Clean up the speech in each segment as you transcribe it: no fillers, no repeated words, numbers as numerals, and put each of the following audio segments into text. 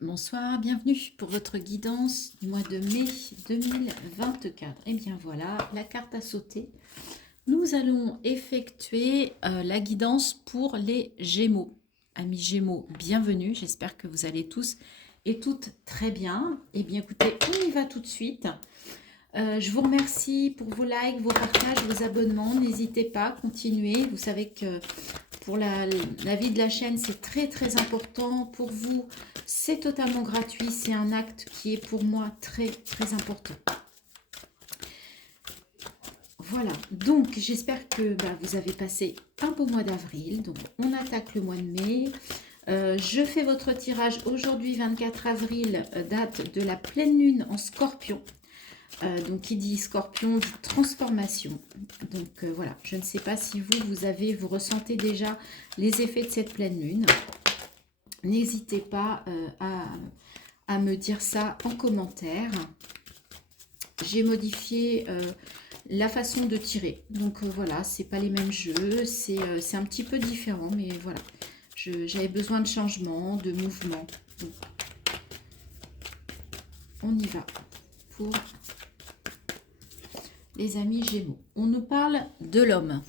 Bonsoir, bienvenue pour votre guidance du mois de mai 2024. Et bien voilà, la carte à sauter. Nous allons effectuer la guidance pour les Gémeaux. Amis Gémeaux, bienvenue. J'espère que vous allez tous et toutes très bien. Et bien écoutez, on y va tout de suite. Je vous remercie pour vos likes, vos partages, vos abonnements. N'hésitez pas, continuez. Vous savez que pour la vie de la chaîne, c'est très très important. Pour vous, c'est totalement gratuit. C'est un acte qui est pour moi très très important. Voilà, donc j'espère que vous avez passé un beau mois d'avril. Donc on attaque le mois de mai. Je fais votre tirage aujourd'hui 24 avril, date de la pleine lune en Scorpion. Donc qui dit Scorpion dit transformation. Donc voilà, je ne sais pas si vous ressentez déjà les effets de cette pleine lune. N'hésitez pas à me dire ça en commentaire. J'ai modifié la façon de tirer. Donc voilà, c'est pas les mêmes jeux, c'est un petit peu différent, mais voilà. J'avais besoin de changement, de mouvement. Donc, on y va pour les amis Gémeaux. On nous parle de l'homme.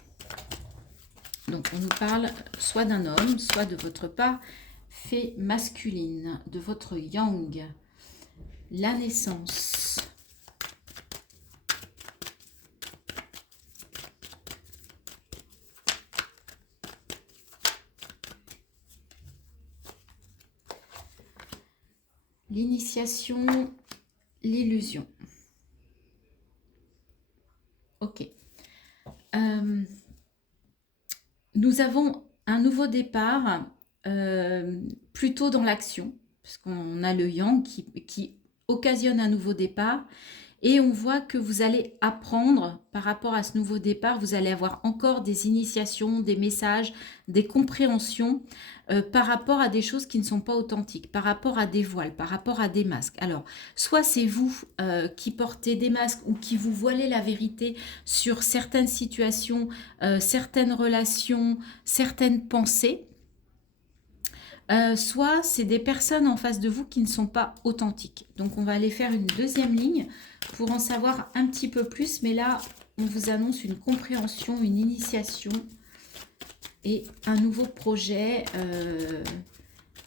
Donc on nous parle soit d'un homme, soit de votre part fée masculine, de votre yang. La naissance. L'initiation, l'illusion. Ok. Nous avons un nouveau départ, plutôt dans l'action, parce qu'on a le yang qui occasionne un nouveau départ. Et on voit que vous allez apprendre par rapport à ce nouveau départ. Vous allez avoir encore des initiations, des messages, des compréhensions par rapport à des choses qui ne sont pas authentiques, par rapport à des voiles, par rapport à des masques. Alors, soit c'est vous qui portez des masques ou qui vous voilez la vérité sur certaines situations, certaines relations, certaines pensées. Soit c'est des personnes en face de vous qui ne sont pas authentiques. Donc on va aller faire une deuxième ligne pour en savoir un petit peu plus. Mais là, on vous annonce une compréhension, une initiation et un nouveau projet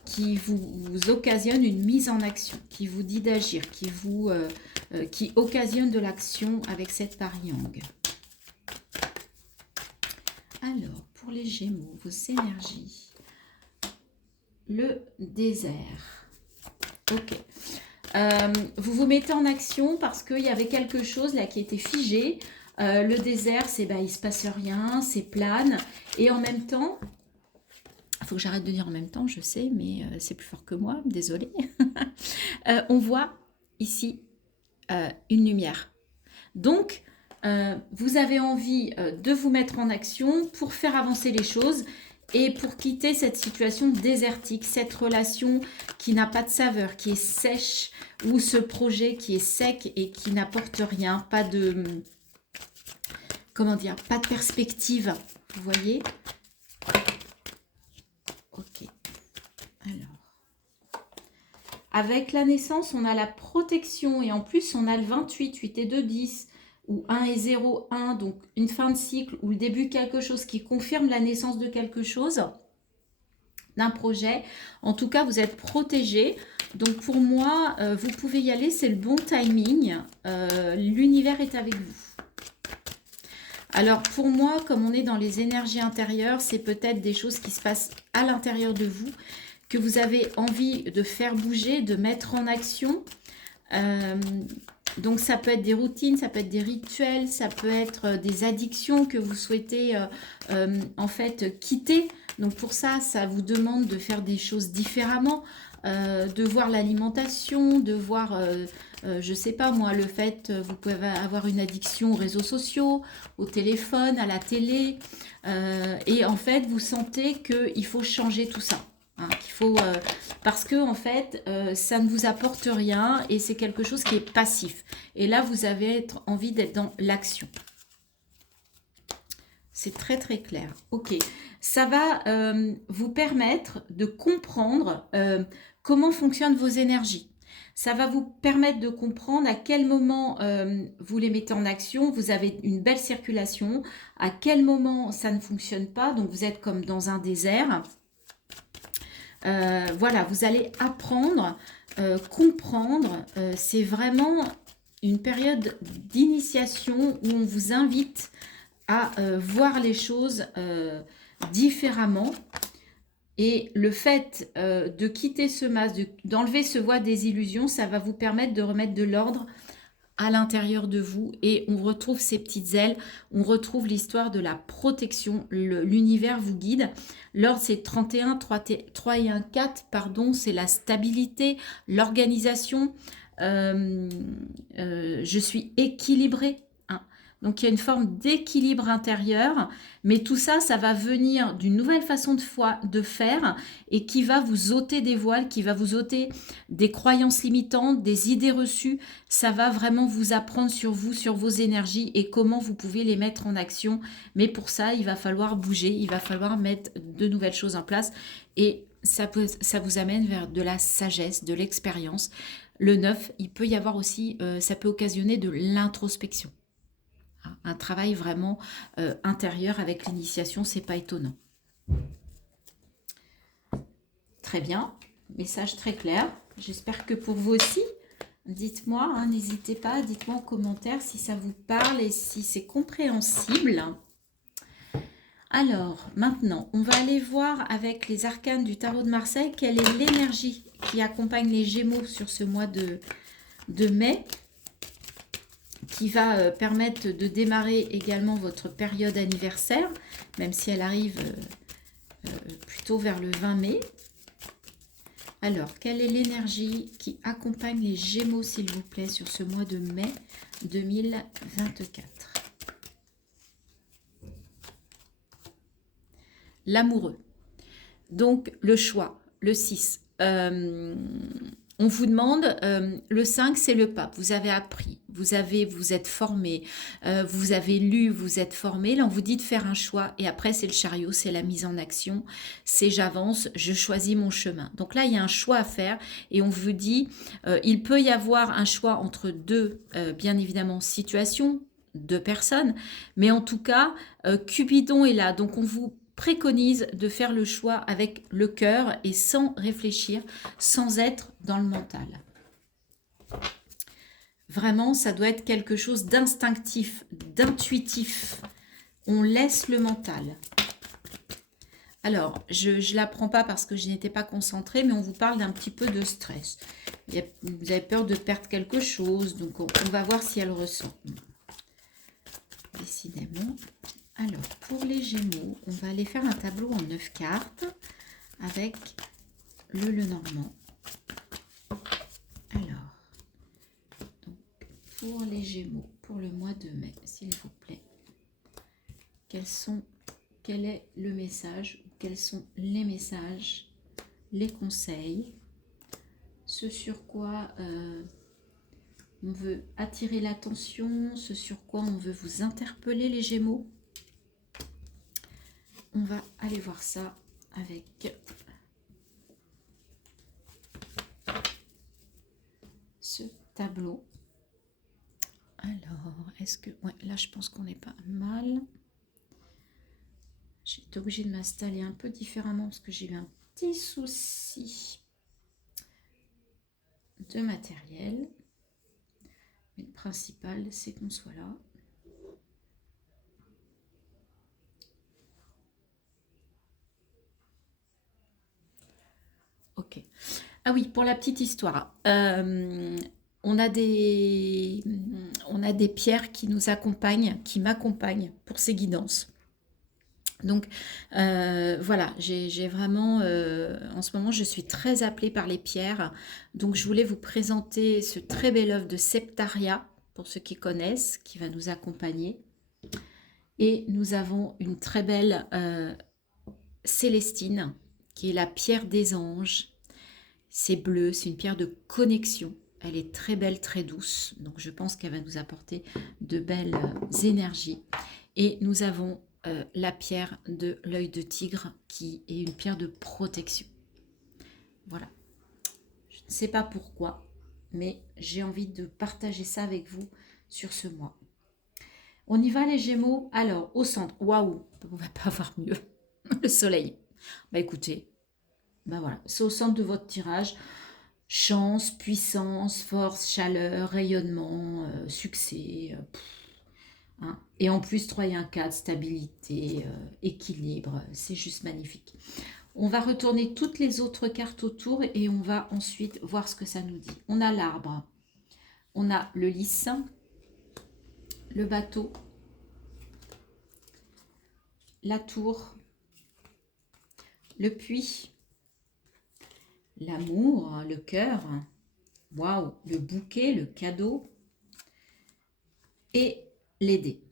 qui vous occasionne une mise en action, qui vous dit d'agir, qui occasionne de l'action avec cette part yang. Alors, pour les Gémeaux, vos énergies. Le désert. Ok. Vous vous mettez en action parce qu'il y avait quelque chose là qui était figé. Le désert, c'est il se passe rien, c'est plane. Et en même temps, il faut que j'arrête de dire en même temps, je sais, mais c'est plus fort que moi, désolée. On voit ici une lumière. Donc, vous avez envie de vous mettre en action pour faire avancer les choses. Et pour quitter cette situation désertique, cette relation qui n'a pas de saveur, qui est sèche, ou ce projet qui est sec et qui n'apporte rien, pas de, comment dire, pas de perspective, vous voyez? Ok. Alors, avec la naissance, on a la protection et en plus, on a le 28, 8 et 2, 10. Ou 1 et 0, 1, donc une fin de cycle ou le début de quelque chose qui confirme la naissance de quelque chose, d'un projet. En tout cas, vous êtes protégé. Donc pour moi, vous pouvez y aller, c'est le bon timing. L'univers est avec vous. Alors pour moi, comme on est dans les énergies intérieures, c'est peut-être des choses qui se passent à l'intérieur de vous, que vous avez envie de faire bouger, de mettre en action. Donc ça peut être des routines, ça peut être des rituels, ça peut être des addictions que vous souhaitez en fait quitter. Donc pour ça, ça vous demande de faire des choses différemment, de voir l'alimentation, de voir, je sais pas moi, le fait, vous pouvez avoir une addiction aux réseaux sociaux, au téléphone, à la télé, et en fait vous sentez qu'il faut changer tout ça. Hein, qu'il faut, parce que en fait ça ne vous apporte rien et c'est quelque chose qui est passif et là vous avez envie d'être dans l'action. C'est très très clair. Ok, ça va vous permettre de comprendre comment fonctionnent vos énergies. Ça va vous permettre de comprendre à quel moment vous les mettez en action, vous avez une belle circulation, à quel moment ça ne fonctionne pas, donc vous êtes comme dans un désert. Voilà, vous allez apprendre, comprendre. C'est vraiment une période d'initiation où on vous invite à voir les choses différemment. Et le fait de quitter ce masque, d'enlever ce voile des illusions, ça va vous permettre de remettre de l'ordre à l'intérieur de vous. Et on retrouve ces petites ailes, on retrouve l'histoire de la protection. L'univers vous guide. L'ordre, c'est 31, 3 et 1, 4, pardon, c'est la stabilité, l'organisation. Je suis équilibrée. Donc, il y a une forme d'équilibre intérieur, mais tout ça, ça va venir d'une nouvelle façon de faire et qui va vous ôter des voiles, qui va vous ôter des croyances limitantes, des idées reçues. Ça va vraiment vous apprendre sur vous, sur vos énergies et comment vous pouvez les mettre en action. Mais pour ça, il va falloir bouger, il va falloir mettre de nouvelles choses en place et ça vous amène vers de la sagesse, de l'expérience. Le 9, il peut y avoir aussi, ça peut occasionner de l'introspection. Un travail vraiment intérieur avec l'initiation, c'est pas étonnant. Très bien, message très clair. J'espère que pour vous aussi, dites-moi, hein, n'hésitez pas, dites-moi en commentaire si ça vous parle et si c'est compréhensible. Alors, maintenant, on va aller voir avec les arcanes du tarot de Marseille quelle est l'énergie qui accompagne les Gémeaux sur ce mois de mai, qui va permettre de démarrer également votre période anniversaire, même si elle arrive plutôt vers le 20 mai. Alors, quelle est l'énergie qui accompagne les Gémeaux, s'il vous plaît, sur ce mois de mai 2024? L'amoureux. Donc, le choix, le 6. On vous demande, le 5, c'est le pape. Vous avez appris, vous êtes formé, vous avez lu, vous êtes formé. Là, on vous dit de faire un choix. Et après, c'est le chariot, c'est la mise en action. C'est j'avance, je choisis mon chemin. Donc là, il y a un choix à faire. Et on vous dit, il peut y avoir un choix entre deux, bien évidemment, situations, deux personnes. Mais en tout cas, Cupidon est là. Donc, on vous préconise de faire le choix avec le cœur et sans réfléchir, sans être dans le mental. Vraiment, ça doit être quelque chose d'instinctif, d'intuitif. On laisse le mental. Alors, je ne la prends pas parce que je n'étais pas concentrée, mais on vous parle d'un petit peu de stress. Vous avez peur de perdre quelque chose, donc on va voir si elle ressent. Décidément. Alors, pour les Gémeaux, on va aller faire un tableau en 9 cartes avec le Lenormand. Alors, donc, pour les Gémeaux, pour le mois de mai, s'il vous plaît, quel est le message, quels sont les messages, les conseils, ce sur quoi on veut attirer l'attention, ce sur quoi on veut vous interpeller, les Gémeaux. On va aller voir ça avec ce tableau. Alors, est-ce que... Ouais, là, je pense qu'on est pas mal. J'ai été obligée de m'installer un peu différemment parce que j'ai eu un petit souci de matériel. Mais le principal, c'est qu'on soit là. Ok. Ah oui, pour la petite histoire, on a des pierres qui nous accompagnent, qui m'accompagnent pour ces guidances. Donc voilà, j'ai vraiment, en ce moment, je suis très appelée par les pierres. Donc je voulais vous présenter ce très bel œuvre de Septaria, pour ceux qui connaissent, qui va nous accompagner. Et nous avons une très belle Célestine, qui est la pierre des anges. C'est bleu, c'est une pierre de connexion. Elle est très belle, très douce. Donc je pense qu'elle va nous apporter de belles énergies. Et nous avons la pierre de l'œil de tigre qui est une pierre de protection. Voilà. Je ne sais pas pourquoi, mais j'ai envie de partager ça avec vous sur ce mois. On y va les Gémeaux. Alors, au centre, waouh, on ne va pas avoir mieux. Le soleil. Bah écoutez, bah voilà, c'est au centre de votre tirage. Chance, puissance, force, chaleur, rayonnement, succès. Hein. Et en plus, 3 et un 4, stabilité, équilibre, c'est juste magnifique. On va retourner toutes les autres cartes autour et on va ensuite voir ce que ça nous dit. On a l'arbre, on a le lys, le bateau, la tour, le puits, l'amour, le cœur, waouh, le bouquet, le cadeau et les dés.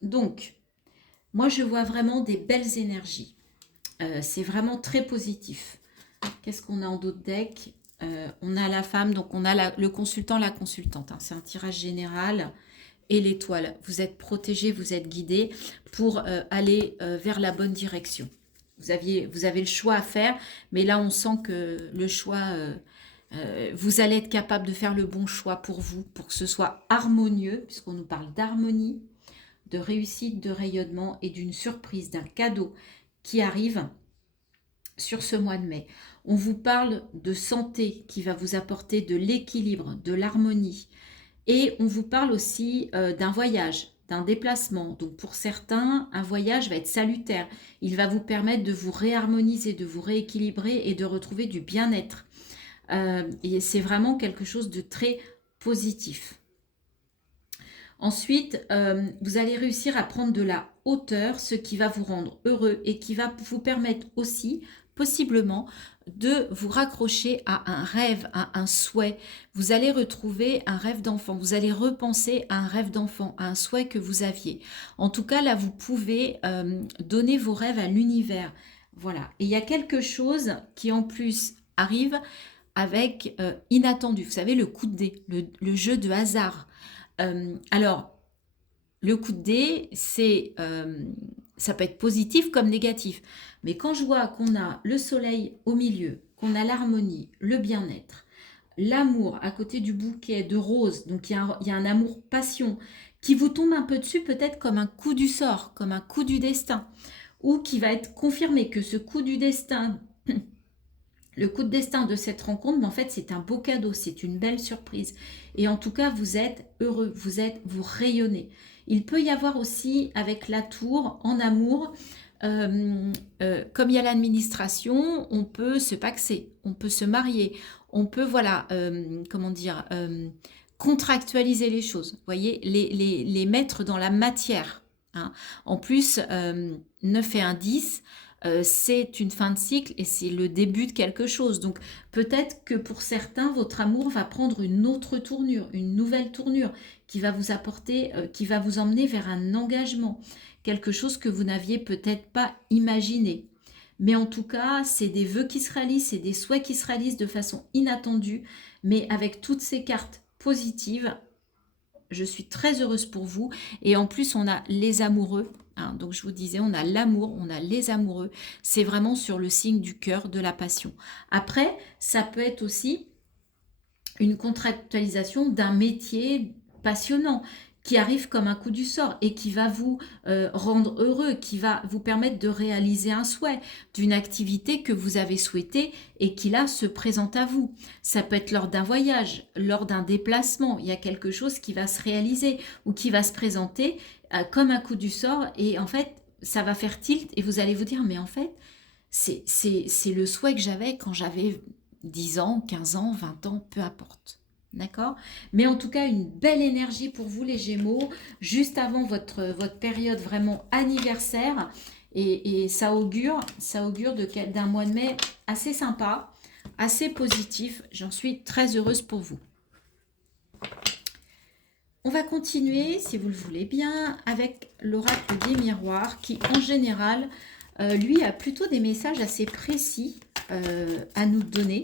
Donc, moi je vois vraiment des belles énergies. C'est vraiment très positif. Qu'est-ce qu'on a en d'autres decks? On a la femme, donc on a le consultant, la consultante. Hein. C'est un tirage général. Et l'étoile. Vous êtes protégé, vous êtes guidé pour aller vers la bonne direction. Vous avez le choix à faire, mais là on sent que le choix, vous allez être capable de faire le bon choix pour vous, pour que ce soit harmonieux, puisqu'on nous parle d'harmonie, de réussite, de rayonnement et d'une surprise, d'un cadeau qui arrive sur ce mois de mai. On vous parle de santé qui va vous apporter de l'équilibre, de l'harmonie. Et on vous parle aussi d'un voyage, d'un déplacement. Donc pour certains, un voyage va être salutaire. Il va vous permettre de vous réharmoniser, de vous rééquilibrer et de retrouver du bien-être. Et c'est vraiment quelque chose de très positif. Ensuite, vous allez réussir à prendre de la hauteur, ce qui va vous rendre heureux et qui va vous permettre aussi, possiblement, de vous raccrocher à un rêve, à un souhait. Vous allez retrouver un rêve d'enfant, vous allez repenser à un rêve d'enfant, à un souhait que vous aviez. En tout cas, là, vous pouvez donner vos rêves à l'univers. Voilà. Et il y a quelque chose qui, en plus, arrive avec inattendu. Vous savez, le coup de dé, le jeu de hasard. Alors, le coup de dé, ça peut être positif comme négatif. Mais quand je vois qu'on a le soleil au milieu, qu'on a l'harmonie, le bien-être, l'amour à côté du bouquet de roses, donc il y a un amour passion qui vous tombe un peu dessus peut-être comme un coup du sort, comme un coup du destin, ou qui va être confirmé que ce coup du destin, le coup de destin de cette rencontre, en fait, c'est un beau cadeau, c'est une belle surprise. Et en tout cas, vous êtes heureux, vous rayonnez. Il peut y avoir aussi avec la tour, en amour, comme il y a l'administration, on peut se paxer, on peut se marier, on peut, voilà, comment dire, contractualiser les choses, vous voyez, les mettre dans la matière. Hein. En plus, 9 et 1, 10, c'est une fin de cycle et c'est le début de quelque chose. Donc peut-être que pour certains, votre amour va prendre une autre tournure, une nouvelle tournure qui va vous apporter, qui va vous emmener vers un engagement, quelque chose que vous n'aviez peut-être pas imaginé. Mais en tout cas, c'est des vœux qui se réalisent, c'est des souhaits qui se réalisent de façon inattendue, mais avec toutes ces cartes positives, je suis très heureuse pour vous. Et en plus, on a les amoureux. Hein, donc, je vous disais, on a l'amour, on a les amoureux. C'est vraiment sur le signe du cœur, de la passion. Après, ça peut être aussi une contractualisation d'un métier passionnant qui arrive comme un coup du sort et qui va vous rendre heureux, qui va vous permettre de réaliser un souhait d'une activité que vous avez souhaitée et qui là se présente à vous. Ça peut être lors d'un voyage, lors d'un déplacement, il y a quelque chose qui va se réaliser ou qui va se présenter comme un coup du sort et en fait ça va faire tilt et vous allez vous dire mais en fait c'est le souhait que j'avais quand j'avais 10 ans, 15 ans, 20 ans, peu importe. D'accord? Mais en tout cas, une belle énergie pour vous les Gémeaux, juste avant votre période vraiment anniversaire. Et ça augure d'un mois de mai assez sympa, assez positif. J'en suis très heureuse pour vous. On va continuer, si vous le voulez bien, avec l'oracle des miroirs qui, en général, lui a plutôt des messages assez précis à nous donner.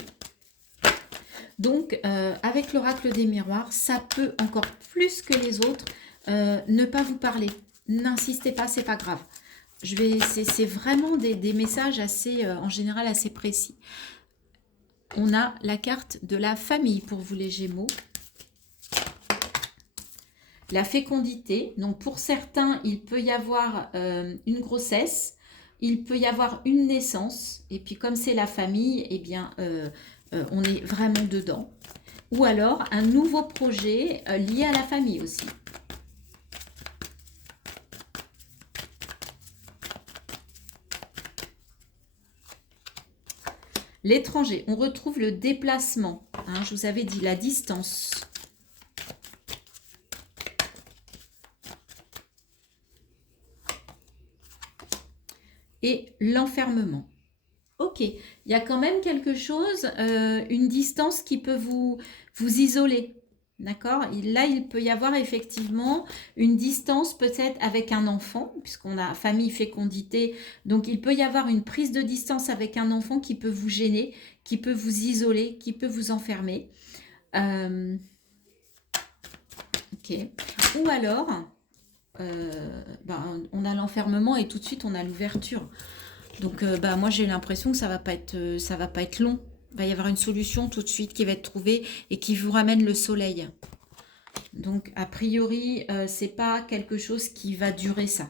Donc, avec l'oracle des miroirs, ça peut encore plus que les autres ne pas vous parler. N'insistez pas, c'est pas grave. c'est vraiment des messages assez, en général, assez précis. On a la carte de la famille pour vous les Gémeaux. La fécondité, donc pour certains, il peut y avoir une grossesse, il peut y avoir une naissance, et puis comme c'est la famille, eh bien, on est vraiment dedans. Ou alors un nouveau projet lié à la famille aussi. L'étranger, on retrouve le déplacement, hein, je vous avais dit la distance. Et l'enfermement. Ok, il y a quand même quelque chose, une distance qui peut vous isoler. D'accord? Là, il peut y avoir effectivement une distance peut-être avec un enfant, puisqu'on a famille, fécondité. Donc, il peut y avoir une prise de distance avec un enfant qui peut vous gêner, qui peut vous isoler, qui peut vous enfermer. Ok. Ou alors, on a l'enfermement et tout de suite, on a l'ouverture. Donc, moi, j'ai l'impression que ça va pas être long. Il va y avoir une solution tout de suite qui va être trouvée et qui vous ramène le soleil. Donc, a priori, c'est pas quelque chose qui va durer ça.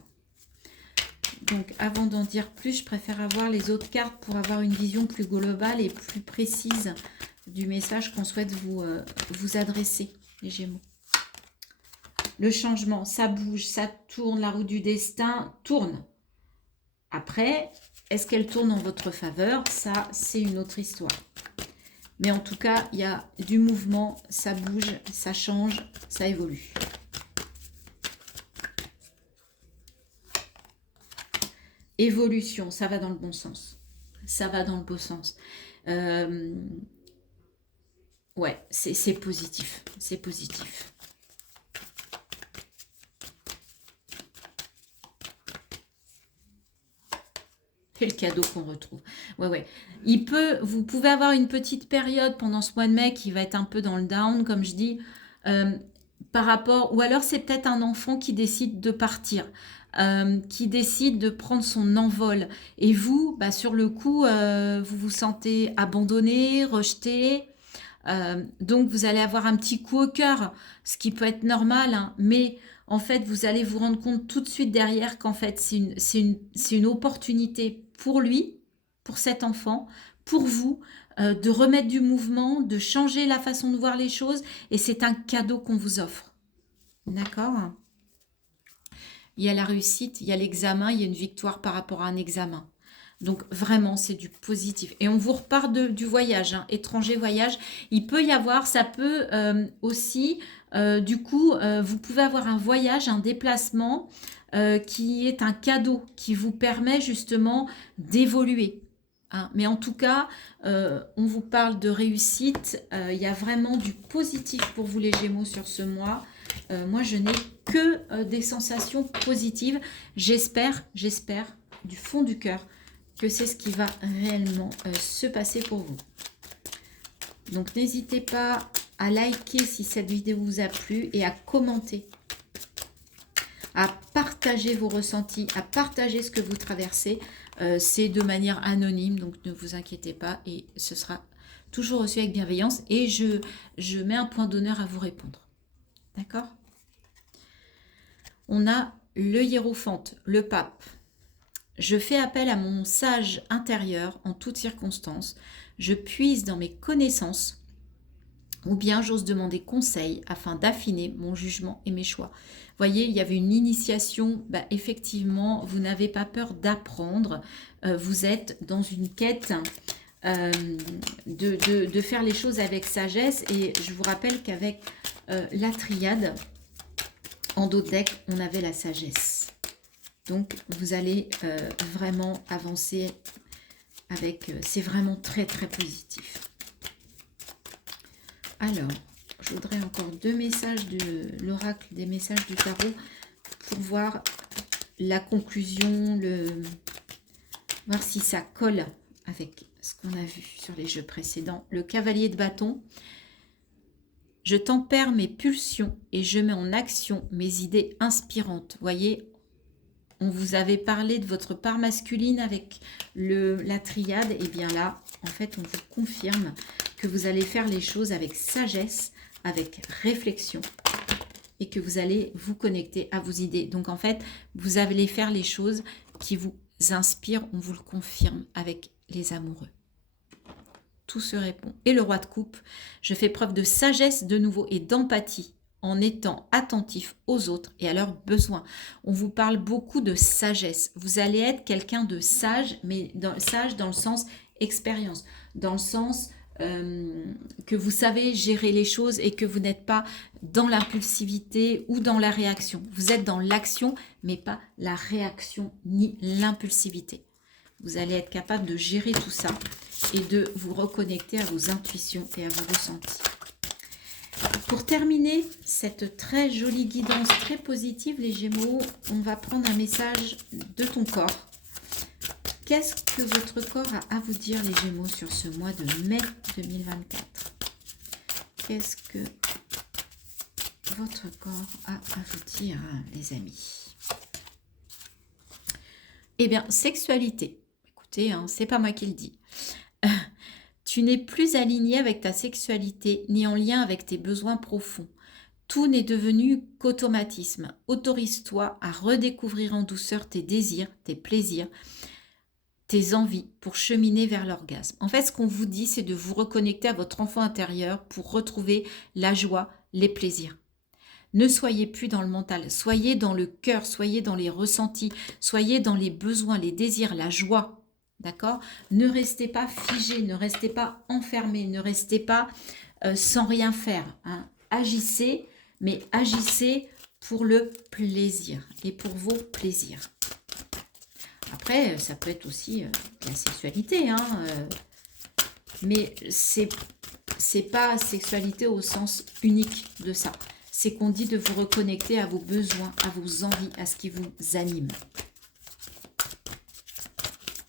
Donc, avant d'en dire plus, je préfère avoir les autres cartes pour avoir une vision plus globale et plus précise du message qu'on souhaite vous adresser, les Gémeaux. Le changement, ça bouge, ça tourne, la roue du destin tourne. Après, est-ce qu'elle tourne en votre faveur? Ça, c'est une autre histoire. Mais en tout cas, il y a du mouvement, ça bouge, ça change, ça évolue. Évolution, ça va dans le bon sens. Ça va dans le bon sens. Ouais, c'est positif. C'est positif. Le cadeau qu'on retrouve. Ouais. Vous pouvez avoir une petite période pendant ce mois de mai qui va être un peu dans le down, comme je dis, par rapport, ou alors c'est peut-être un enfant qui décide de partir, qui décide de prendre son envol. Et vous, sur le coup, vous vous sentez abandonné, rejeté. Donc vous allez avoir un petit coup au cœur, ce qui peut être normal, hein, mais en fait vous allez vous rendre compte tout de suite derrière qu'en fait c'est une opportunité pour lui, pour cet enfant, pour vous, de remettre du mouvement, de changer la façon de voir les choses, et c'est un cadeau qu'on vous offre. D'accord? Il y a la réussite, il y a l'examen, il y a une victoire par rapport à un examen. Donc vraiment, c'est du positif. Et on vous repart du voyage, hein, étranger voyage. Il peut y avoir, ça peut aussi, du coup, vous pouvez avoir un voyage, un déplacement qui est un cadeau, qui vous permet justement d'évoluer. Hein. Mais en tout cas, on vous parle de réussite. Il y a vraiment du positif pour vous les Gémeaux sur ce mois. Moi, je n'ai que des sensations positives. J'espère, du fond du cœur, que c'est ce qui va réellement se passer pour vous. Donc, n'hésitez pas à liker si cette vidéo vous a plu et à commenter, à partager vos ressentis, à partager ce que vous traversez. C'est de manière anonyme, donc ne vous inquiétez pas et ce sera toujours reçu avec bienveillance et je mets un point d'honneur à vous répondre. D'accord? On a le hiérophante, le pape. Je fais appel à mon sage intérieur en toutes circonstances. Je puise dans mes connaissances ou bien j'ose demander conseil afin d'affiner mon jugement et mes choix. Voyez, il y avait une initiation. Effectivement, vous n'avez pas peur d'apprendre. Vous êtes dans une quête de faire les choses avec sagesse. Et je vous rappelle qu'avec la triade, en dos de deck, on avait la sagesse. Donc, vous allez vraiment avancer avec... c'est vraiment très, très positif. Alors, je voudrais encore 2 messages de l'oracle, des messages du tarot, pour voir la conclusion, voir si ça colle avec ce qu'on a vu sur les jeux précédents. Le cavalier de bâton. Je tempère mes pulsions et je mets en action mes idées inspirantes. Vous voyez, on vous avait parlé de votre part masculine avec la triade, et bien là, en fait, on vous confirme que vous allez faire les choses avec sagesse, avec réflexion, et que vous allez vous connecter à vos idées. Donc en fait, vous allez faire les choses qui vous inspirent, on vous le confirme, avec les amoureux. Tout se répond. Et le roi de coupe, je fais preuve de sagesse de nouveau et d'empathie en étant attentif aux autres et à leurs besoins. On vous parle beaucoup de sagesse. Vous allez être quelqu'un de sage, mais sage dans le sens expérience, dans le sens que vous savez gérer les choses et que vous n'êtes pas dans l'impulsivité ou dans la réaction. Vous êtes dans l'action, mais pas la réaction ni l'impulsivité. Vous allez être capable de gérer tout ça et de vous reconnecter à vos intuitions et à vos ressentis. Pour terminer cette très jolie guidance très positive, les Gémeaux, on va prendre un message de ton corps. Qu'est-ce que votre corps a à vous dire, les Gémeaux, sur ce mois de mai 2024? Qu'est-ce que votre corps a à vous dire, les amis? Eh bien, sexualité. Écoutez, hein, c'est pas moi qui le dis. Tu n'es plus aligné avec ta sexualité, ni en lien avec tes besoins profonds. Tout n'est devenu qu'automatisme. Autorise-toi à redécouvrir en douceur tes désirs, tes plaisirs, tes envies pour cheminer vers l'orgasme. En fait, ce qu'on vous dit, c'est de vous reconnecter à votre enfant intérieur pour retrouver la joie, les plaisirs. Ne soyez plus dans le mental, soyez dans le cœur, soyez dans les ressentis, soyez dans les besoins, les désirs, la joie. D'accord? Ne restez pas figé, ne restez pas enfermé, ne restez pas sans rien faire. Hein. Agissez, mais agissez pour le plaisir et pour vos plaisirs. Après, ça peut être aussi la sexualité, hein, mais c'est pas sexualité au sens unique de ça. C'est qu'on dit de vous reconnecter à vos besoins, à vos envies, à ce qui vous anime.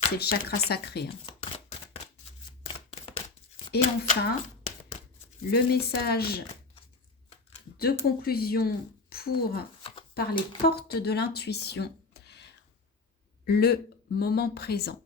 C'est le chakra sacré. Hein. Et enfin, le message de conclusion par les portes de l'intuition, le moment présent.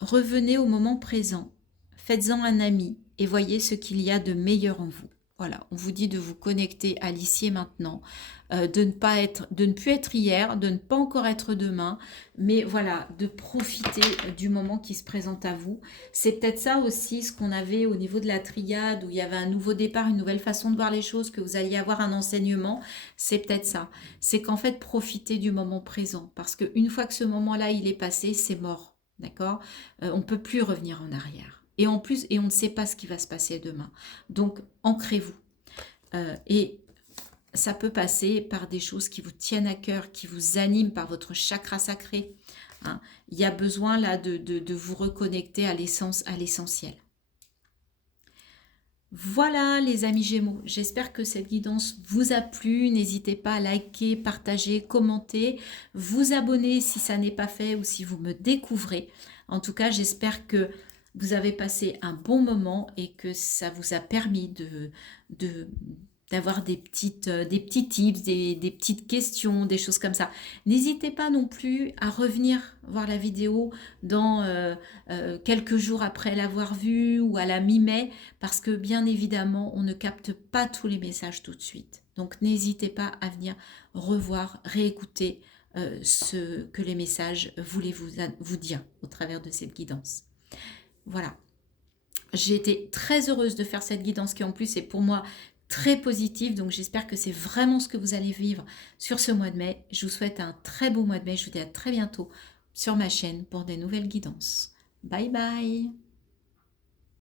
Revenez au moment présent, faites-en un ami et voyez ce qu'il y a de meilleur en vous. Voilà, on vous dit de vous connecter à l'ici et maintenant, de ne plus être hier, de ne pas encore être demain, mais voilà, de profiter du moment qui se présente à vous. C'est peut-être ça aussi ce qu'on avait au niveau de la triade, où il y avait un nouveau départ, une nouvelle façon de voir les choses, que vous alliez avoir un enseignement. C'est peut-être ça. C'est qu'en fait, profitez du moment présent, parce qu'une fois que ce moment-là, il est passé, c'est mort, d'accord? On ne peut plus revenir en arrière. Et en plus, on ne sait pas ce qui va se passer demain. Donc, ancrez-vous. Et ça peut passer par des choses qui vous tiennent à cœur, qui vous animent par votre chakra sacré. Hein. Il y a besoin là de vous reconnecter à l'essence, à l'essentiel. Voilà les amis Gémeaux, j'espère que cette guidance vous a plu. N'hésitez pas à liker, partager, commenter, vous abonner si ça n'est pas fait ou si vous me découvrez. En tout cas, j'espère que vous avez passé un bon moment et que ça vous a permis d'avoir des petits tips, des petites questions, des choses comme ça. N'hésitez pas non plus à revenir voir la vidéo dans quelques jours après l'avoir vue ou à la mi-mai, parce que bien évidemment, on ne capte pas tous les messages tout de suite. Donc n'hésitez pas à venir revoir, réécouter ce que les messages voulaient vous dire au travers de cette guidance. Voilà, j'ai été très heureuse de faire cette guidance qui en plus est pour moi très positive. Donc j'espère que c'est vraiment ce que vous allez vivre sur ce mois de mai. Je vous souhaite un très beau mois de mai. Je vous dis à très bientôt sur ma chaîne pour des nouvelles guidances. Bye bye.